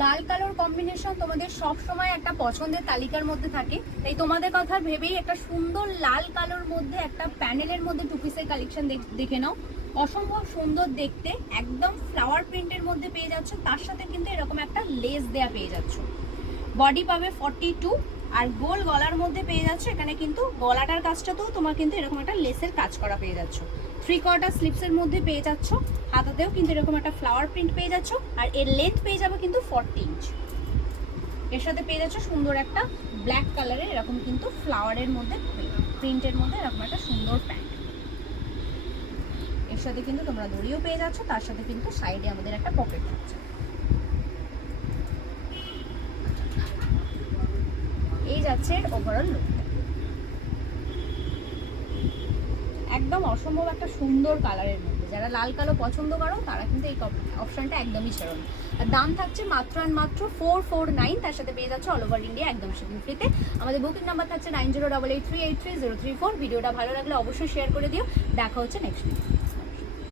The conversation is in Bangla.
লাল কালোর কম্বিনেশন তোমাদের সব সময় একটা পছন্দের তালিকার মধ্যে থাকে, তাই তোমাদের কথা ভেবেই একটা সুন্দর লাল কালোর মধ্যে একটা প্যানেলের মধ্যে টু পিসের কালেকশন দেখে নাও। অসম্ভব সুন্দর দেখতে, একদম ফ্লাওয়ার প্রিন্টের মধ্যে পেয়ে যাচ্ছ, তার সাথে কিন্তু এরকম একটা লেস দেয়া পেয়ে যাচ্ছ। বডি পাবে 42 আর গোল গলার মধ্যে পেয়ে যাচ্ছ। এখানে কিন্তু গলাটার কাজটাতেও তোমার কিন্তু এরকম একটা লেসের কাজ করা পেয়ে যাচ্ছ। 3/4 স্লিপসের মধ্যে পেয়ে যাচ্ছ, হাতাতেও কিন্তু এরকম একটা ফ্লাওয়ার প্রিন্ট পেয়ে যাচ্ছ। আর এর লেন্থ পেয়ে যাবে কিন্তু 40 ইঞ্চ। এর সাথে পেয়ে যাচ্ছ সুন্দর একটা ব্ল্যাক কালারের এরকম কিন্তু ফ্লাওয়ারের মধ্যে প্রিন্টের মধ্যে এরকম একটা সুন্দর প্যান্ট। এর সাথে কিন্তু তোমরা দড়িও পেয়ে যাচ্ছ, তার সাথে কিন্তু সাইডে আমাদের একটা পকেট থাকছে। এই যাচ্ছে এর ওভারঅল লুক। একদম অসম্ভব একটা সুন্দর কালারের মধ্যে, যারা লাল কালো পছন্দ করো তারা কিন্তু এই অপশনটা একদমই ছেড়ো না। আর দাম থাকছে মাত্র আর মাত্র 449। তার সাথে পেয়ে যাচ্ছে অল ওভার ইন্ডিয়া একদম শিপিং ফ্রিতে। আমাদের বুকিং নাম্বার থাকছে 9088383034। ভিডিওটা ভালো লাগলে অবশ্যই শেয়ার করে দিও। দেখা হচ্ছে নেক্সট ভিডিও।